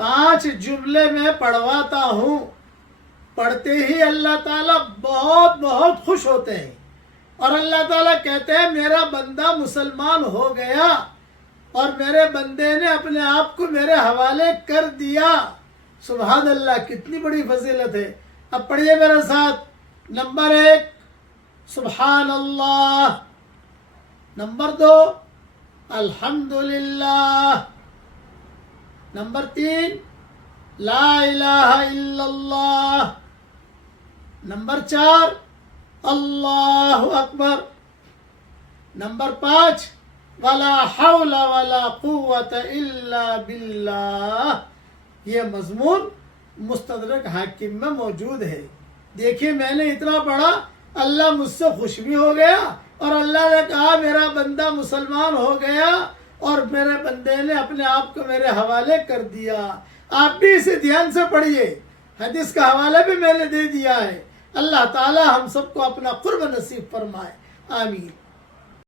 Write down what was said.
5 جملے میں پڑھواتا ہوں، پڑھتے ہی اللہ تعالیٰ بہت بہت خوش ہوتے ہیں، اور اللہ تعالیٰ کہتے ہیں میرا بندہ مسلمان ہو گیا اور میرے بندے نے اپنے آپ کو میرے حوالے کر دیا۔ سبحان اللہ، کتنی بڑی فضیلت ہے۔ اب پڑھیے میرے ساتھ۔ نمبر 1 سبحان اللہ، نمبر 2 الحمدللہ، نمبر 3 لا الہ الا اللہ، نمبر 4 اللہ اکبر، نمبر 5 ولا حول ولا قوت الا باللہ۔ یہ مضمون مستدرک حاکم میں موجود ہے۔ دیکھیے میں نے اتنا پڑھا، اللہ مجھ سے خوش بھی ہو گیا، اور اللہ نے کہا میرا بندہ مسلمان ہو گیا اور میرے بندے نے اپنے آپ کو میرے حوالے کر دیا۔ آپ بھی اسے دھیان سے پڑھیے، حدیث کا حوالہ بھی میں نے دے دیا ہے۔ اللہ تعالی ہم سب کو اپنا قرب نصیب فرمائے، آمین۔